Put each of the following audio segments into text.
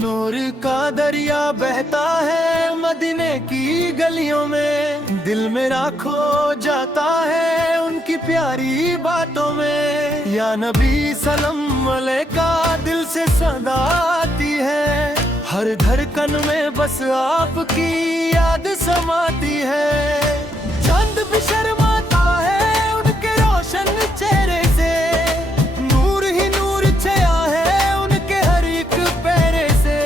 नूर का दरिया बहता है मदीने की गलियों में, दिल मेरा खो जाता है उनकी प्यारी बातों में। या नबी सलाम अलैका दिल से सदा आती है, हर धड़कन में बस आपकी याद समाती है। चांद भी शर्माता है उनके रोशन चेहरे से, नूर ही नूर छाया है उनके हर एक पैरे से।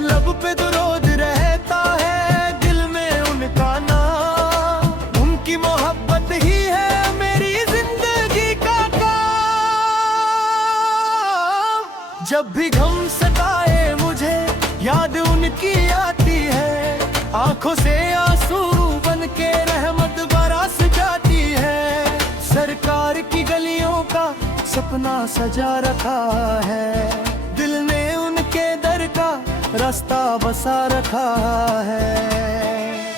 लब पे दुरूद रहता है दिल में उनका नाम, उनकी मोहब्बत ही है मेरी जिंदगी का काम। जब भी गम सताए मुझे याद उनकी आती है, आंखों से आंसू बन के रहमत बरस जाती है। सरकार की गलियों का सपना सजा रखा है, दिल ने उनके दर का रास्ता बसा रखा है।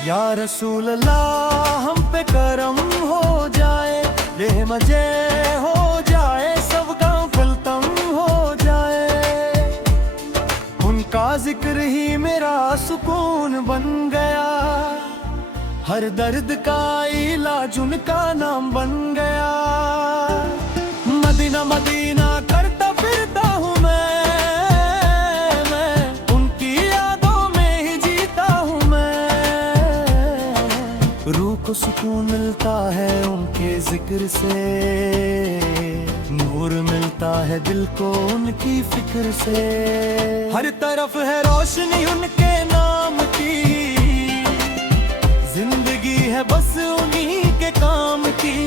या रसूल अल्लाह हम पे करम हो जाए, रहम जय हो जाए, सब गाँव फिल्तम हो जाए। उनका जिक्र ही मेरा सुकून बन गया, हर दर्द का इलाज उनका नाम बन गया। मदीना मदीना करता फिरता हूँ मैं उनकी यादों में ही जीता हूँ मैं। रूह को सुकून मिलता है उनके जिक्र से, नूर मिलता है दिल को उनकी फिक्र से। हर तरफ है रोशनी उनके नाम की, जिंदगी है बस उन्हीं के काम की।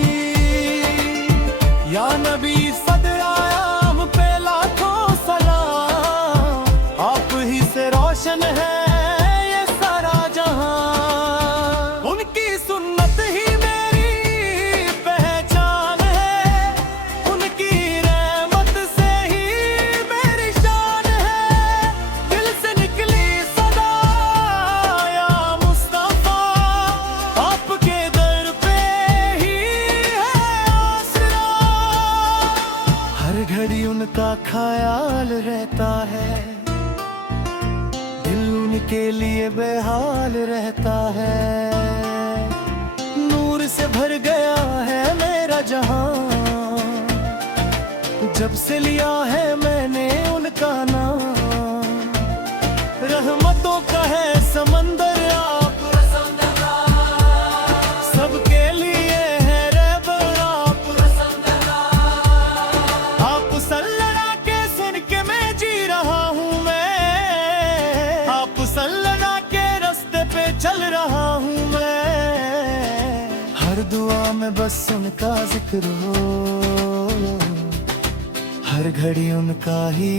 या नबी सदर आयाम पे लाखों सलाम, आप ही से रोशन है ये सारा जहां। उनकी सुन्नत ही मेरी पहचान है, उनकी रहमत से ही मेरी शान है। दिल से निकली सदा या मुस्तफा, आपके दर पे ही है आसरा। हर घड़ी उनका ख्याल रहता है, दिल उनके लिए बेहाल रहता है। नूर से भर गया है मेरा जहां, जब से लिया है मैंने उनका नाम। रहमतों का है समंदर आप, सबके लिए है रहबर आप सल्लल्लाहु के सुन के मैं जी रहा हूँ मैं, आप सल्लल्लाहु के रास्ते पे चल रहा हूँ मैं। हर दुआ में बस उनका जिक्र हो, हर घड़ी उनका ही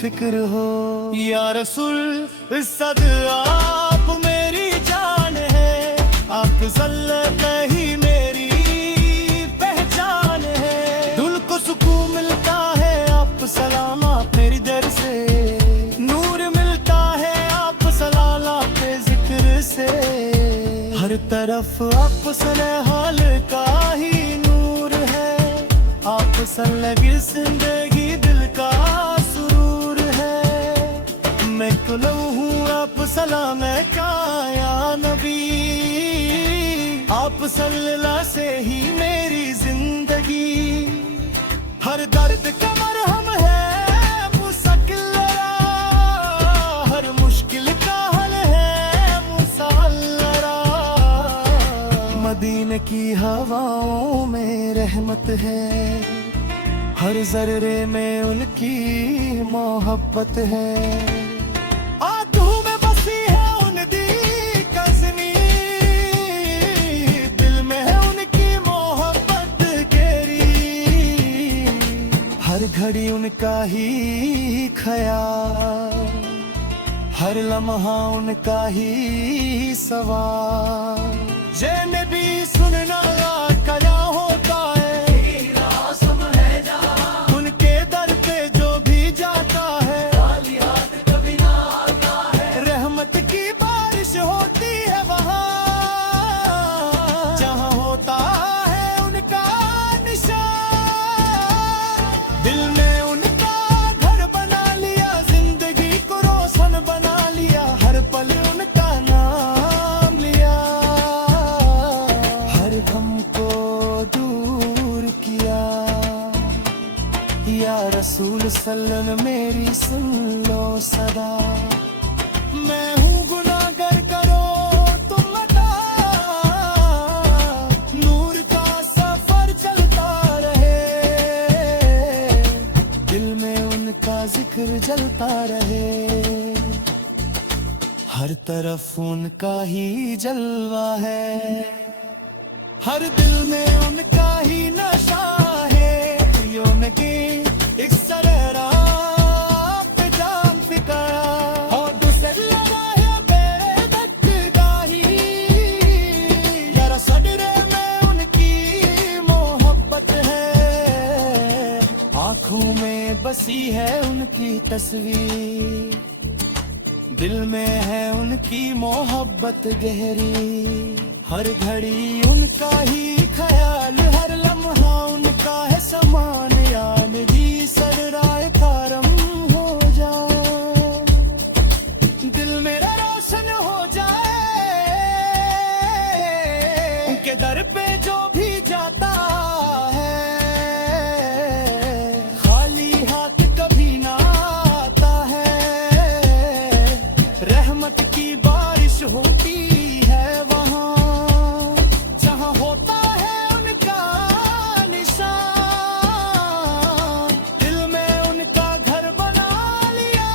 फिक्र हो। या रसूल सद आप मेरी जान है, आप सल्लल्लाहु ही मेरी पहचान है। दिल को सुकून मिलता है आप सलाम आप मेरी दर से, नूर मिलता है आप सलाम आपके जिक्र से। हर तरफ आप सले हाल का ही नूर है, आप सल्लल्लाहु जिंदगी दिल का सुरूर है। मैं कुल हूँ आप सलाम का या नबी, आप सल्लल्लाहु से ही मेरी जिंदगी। हर दर्द का मरहम है मुसक्किलरा, हर मुश्किल का हल है मुसल्लरा। मदीने की हवाओं में रहमत है, हर जर्रे में उनकी मोहब्बत है। आंखों में बसी है उनकी कज़नी, दिल में है उनकी मोहब्बत गहरी। हर घड़ी उनका ही ख्याल, हर लम्हा उनका ही सवाल। जैने भी सुनना क्या होता है, उनके दर पे जो भी जाता है खाली हाथ कभी ना आता है। रहमत की बारिश होती है वहाँ जहाँ होता है उनका निशान। दिल ने उनका घर बना लिया, जिंदगी को रोशन रसूल सल्लल्लाहु मेरी सुन लो सदा। मैं हूँ गुनाहगार करो तुम अता, नूर का सफर चलता रहे, दिल में उनका जिक्र जलता रहे, हर तरफ उनका ही जलवा है, हर दिल में उनका ही नशा है। प्रियों ने की इस सररा पे जान फिकाया, और दूसरे लगाया बेधक गाही, यारा सडरे में उनकी मोहब्बत है, आंखों में बसी है उनकी तस्वीर, दिल में है उनकी मोहब्बत गहरी, हर घड़ी उनका ही ख्याल, हर लम्हा उनका है समान, या नबी सरराए कारम हो जाए, दिल मेरा रोशन हो जाए, उनके दर पे जो भी जाता है, खाली हाथ कभी ना आता है, रहमत की बारिश होती है वहाँ, जहाँ होता है उनका निशान, दिल में उनका घर बना लिया,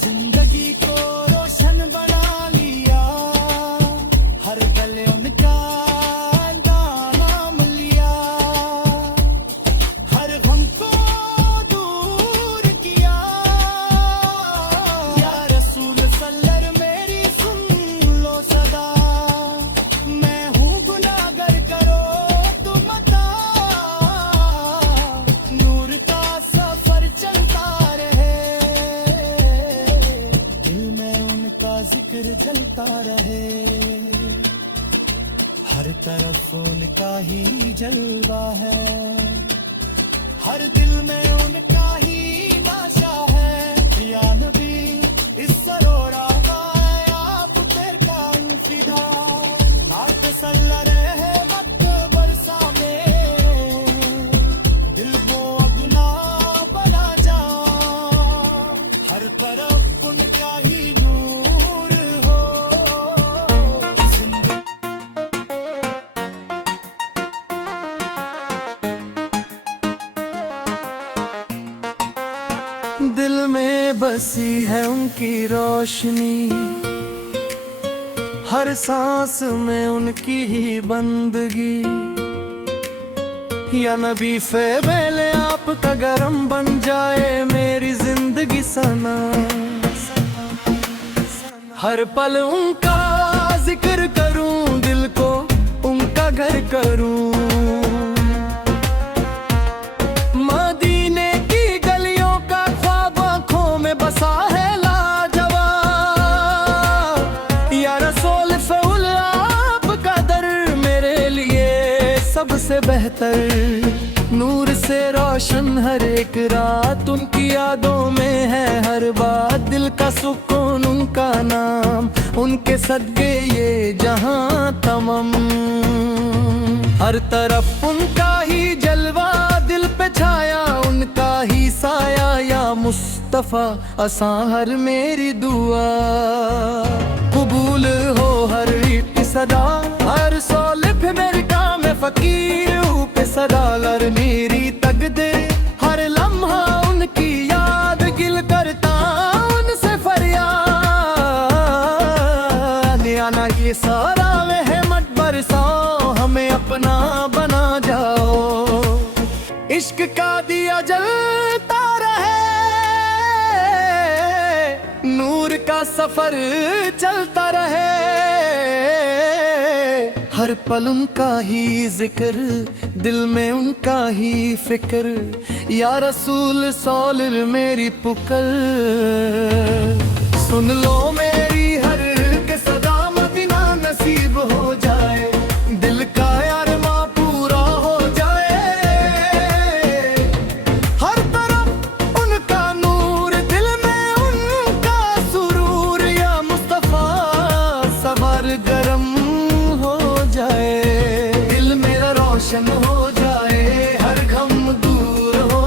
जिंदगी को रोशन बना लिया, हर गले उनका नाम लिया, हर गम को दूर किया, या रसूल सल्लल्लाहु मेरी सुन लो सदा। मैं हूँ गुनाहगार करो तुम अता, नूर का सफर चलता रहे, दिल में उनका जिक्र जलता रहे, हर तरफ उनका ही जलवा है, हर दिल में उनका ही नशा है। या नबी इस सरोरा गाए आप तेर का फिदा, नात सल्ला रहे मत बरसा में, दिल को गुना बना जा, हर तरफ उनका ही नूर हो, जिंदगी दिल में बसी है उनकी रोशनी, हर सांस में उनकी ही बंदगी, या नबी फेबेले आपका गरम बन जाए मेरी जिंदगी सना, हर पल उनका जिक्र करूं, दिल को उनका घर करूं, मदीने की गलियों का ख्वाब आंखों में बसा है लाजवाब, या रसूल फौल आपका दर मेरे लिए सबसे बेहतर, नूर से रोशन हर एक रात, उनकी यादों में है हर बात, दिल का सुकून उनका नाम, उनके सदके ये जहां तमाम, हर तरफ उनका ही जलवा, दिल पे छाया उनका ही साया, या मुस्तफा असा हर मेरी दुआ, कबूल हो हर एक सदा, हर सोलिफ मेरी काम फकीर हूँ पे सदा, लर मेरी तकदीर, हर लम्हा उनकी याद गिल करता उनसे फरियाद, आना ये सारा रहमत बरसाओ, हमें अपना बना जाओ, इश्क का दिया जलता रहे, नूर का सफर चलता रहे, हर पल उनका ही जिक्र, दिल में उनका ही फिक्र, या रसूल सौलर मेरी पुकार, सुन लो मेरी हर के सदा, मदीना नसीब हो जाए, दिल का अरमा पूरा हो जाए, हर तरफ उनका नूर, दिल में उनका सुरूर, या मुस्तफा सवार गरम हो जाए, दिल मेरा रोशन हो जाए, हर गम दूर हो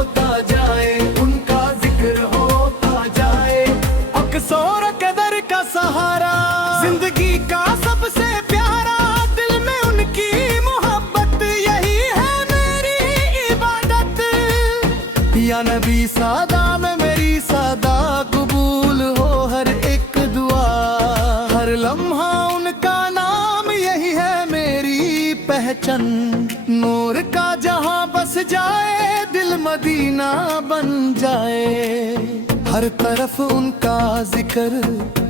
पहचान। नूर का जहां बस जाए दिल मदीना बन जाए। हर तरफ उनका जिक्र,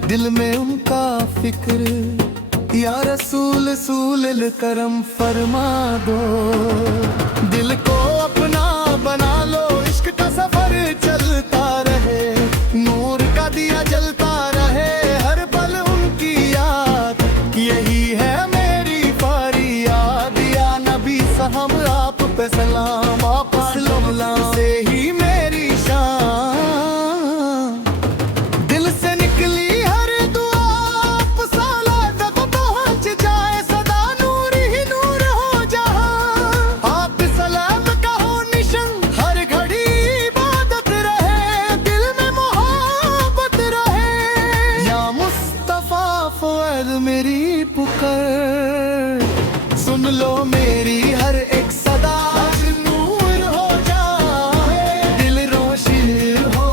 दिल में उनका फिक्र। या रसूल रसूल करम फरमा दो, दिल को अपना बना लो। इश्क का सफर चलता रहे, नूर का दिया जलता रहे। हर पल उनकी याद, यही है मेरी फरियाद। या नबी साहब आप पे सलाम, आप सलाम से ही मेरी शान। दिल से निकली हर दुआ आप साला तक पहुंच जाए। सदा नूर ही नूर हो जहां, आप सलाम का हो निशान। हर घड़ी इबादत रहे, दिल में मोहब्बत रहे। या मुस्तफा फौद मेरी पुकार, सुन लो मेरी हर एक सदा। नूर हो जाए, दिल रोशन हो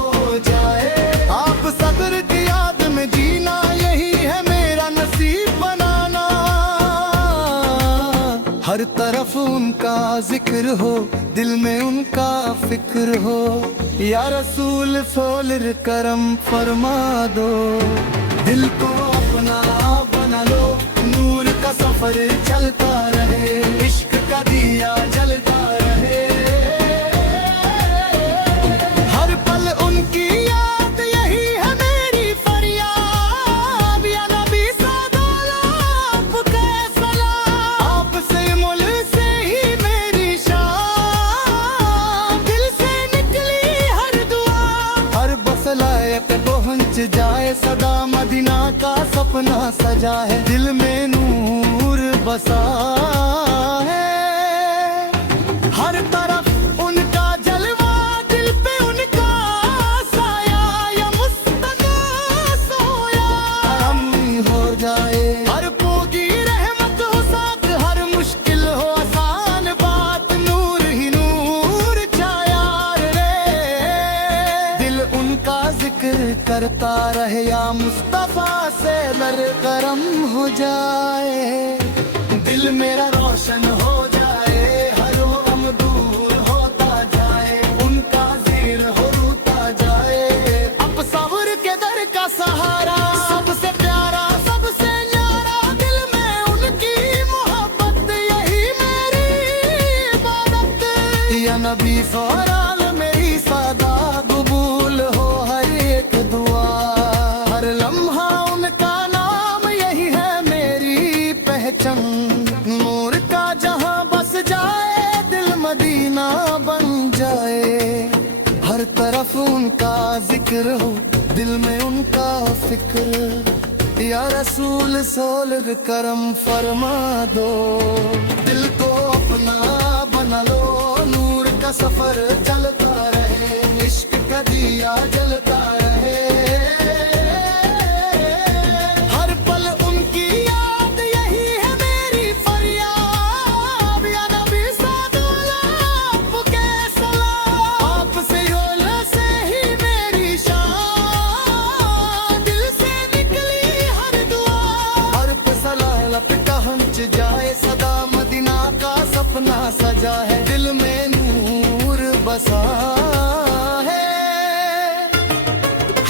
जाए। आप सब्र की याद में जीना, यही है मेरा नसीब बनाना। हर तरफ उनका जिक्र हो, दिल में उनका फिक्र हो। या रसूल सोलर करम फरमा दो, दिल को अपना बना लो। नूर का सफर चलता रहे, इश्क का दिया जलता रहे। हर पल उनकी याद, यही है मेरी फरियाद। या नबी सादात के सलाम, आपसे मुल से ही मेरी शान। दिल से निकली हर दुआ, हर बसलाए पे पहुंच जाए। सदा मदीना का सपना सजा है, दिल में नूर बसा है। हर तरफ उनका जलवा, दिल पे उनका साया। या मुस्तफा सोया हम हो जाए। हर पोगी रहमत हो साथ, हर मुश्किल हो आसान बात। नूर ही नूर छाया रे, दिल उनका जिक्र करता रहे। या मुस्तफा से करम हो जाए, दिल मेरा रोशन हो जाए। हर गम दूर होता जाए, उनका ज़िक्र होता जाए। अब सब्र के दर का सहारा, सबसे प्यारा सबसे न्यारा। दिल में उनकी मोहब्बत, यही मेरी इबादत। या नबी फौराल मेरी सादा, कबूल हो हर एक दुआ। हर लम्हा उनका नाम, यही है मेरी पहचान। नूर का जहां बस जाए, दिल मदीना बन जाए। हर तरफ उनका जिक्र हो, दिल में उनका फिक्र। या रसूल सोलर करम फरमा दो, दिल को अपना बना लो। नूर का सफर चलता रहे, इश्क का दिया जलता रहे। हर पल उनकी याद, यही है मेरी फरियाद। या नबी सादात के सलाम, आपसे ओला से ही मेरी शान। दिल से निकली हर दुआ, हर पे सलाह पे पहुंच जाए। सदा मदीना का सपना सजा है, दिल में नूर बसा है।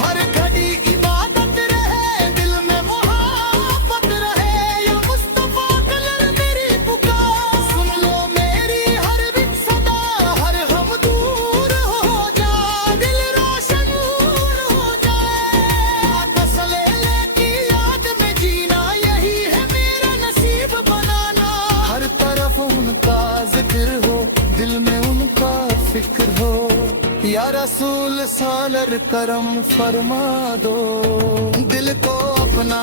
हर घड़ी इबादत रहे, दिल में मोहब्बत रहे। या मुस्तफा कलर मेरी पुकार, सुन लो मेरी हर एक सदा। हर गम दूर हो जाए, दिल रोशन हो जाए। तसल्ली की याद में जीना, यही है मेरा नसीब बनाना। हर तरफ उनका जिक्र हो, दिल में उनका फिक्र हो। या रसूल सालर करम फरमा दो, दिल को अपना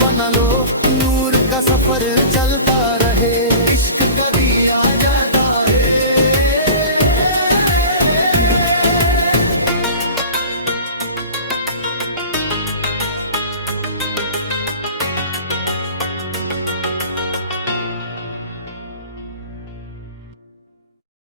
बना लो। नूर का सफर चलता रहे,